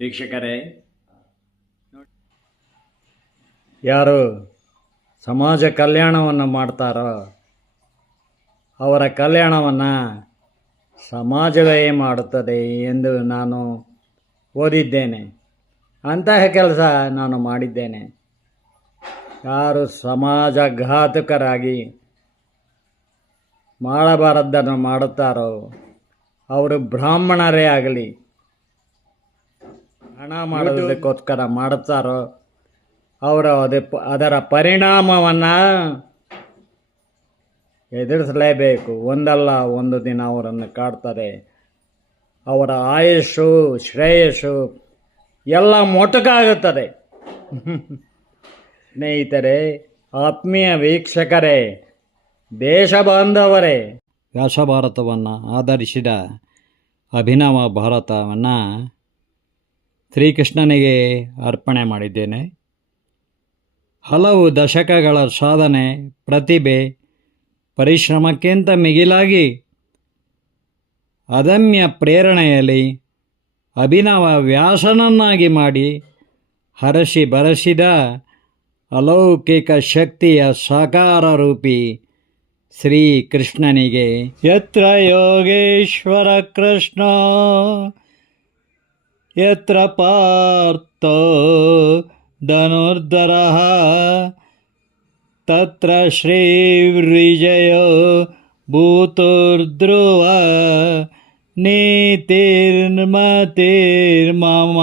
ವೀಕ್ಷಕರೇ, ಯಾರು ಸಮಾಜ ಕಲ್ಯಾಣವನ್ನು ಮಾಡ್ತಾರೋ ಅವರ ಕಲ್ಯಾಣವನ್ನು ಸಮಾಜವೇ ಮಾಡುತ್ತದೆ ಎಂದು ನಾನು ಓದಿದ್ದೇನೆ. ಅಂತಹ ಕೆಲಸ ನಾನು ಮಾಡಿದ್ದೇನೆ. ಯಾರು ಸಮಾಜಘಾತುಕರಾಗಿ ಮಾಡಬಾರದ್ದನ್ನು ಮಾಡುತ್ತಾರೋ ಅವರು ಬ್ರಾಹ್ಮಣರೇ ಆಗಲಿ, ಹಣ ಮಾಡೋದಕ್ಕೋಸ್ಕರ ಮಾಡುತ್ತಾರೋ ಅವರು ಅದರ ಪರಿಣಾಮವನ್ನು ಎದುರಿಸಲೇಬೇಕು. ಒಂದಲ್ಲ ಒಂದು ದಿನ ಅವರನ್ನು ಕಾಡ್ತದೆ. ಅವರ ಆಯುಷು ಶ್ರೇಯಸ್ಸು ಎಲ್ಲ ಮೊಟಕಾಗುತ್ತದೆ. ಸ್ನೇಹಿತರೆ, ಆತ್ಮೀಯ ವೀಕ್ಷಕರೇ, ದೇಶ ಬಾಂಧವರೇ, ವ್ಯಾಸ ಭಾರತವನ್ನು ಆಧರಿಸಿದ ಅಭಿನವ ಭಾರತವನ್ನು ಶ್ರೀಕೃಷ್ಣನಿಗೆ ಅರ್ಪಣೆ ಮಾಡಿದ್ದೇನೆ. ಹಲವು ದಶಕಗಳ ಸಾಧನೆ, ಪ್ರತಿಭೆ, ಪರಿಶ್ರಮಕ್ಕಿಂತ ಮಿಗಿಲಾಗಿ ಅದಮ್ಯ ಪ್ರೇರಣೆಯಲ್ಲಿ ಅಭಿನವ ವ್ಯಾಸನನ್ನಾಗಿ ಮಾಡಿ ಹರಸಿ ಬರೆಸಿದ ಅಲೌಕಿಕ ಶಕ್ತಿಯ ಸಾಕಾರ ರೂಪಿ ಶ್ರೀಕೃಷ್ಣನಿಗೆ ಯತ್ರ ಯೋಗೇಶ್ವರ ಕೃಷ್ಣ ಯತ್ರ ಪಾರ್ಥೋ ಧನುರ್ಧರಃ ತತ್ರ ಶ್ರೀವಿಜಯೋ ಭೂತುರ್ಧ್ರುವ ನೀತಿರ್ಮತಿರ್ಮಮ.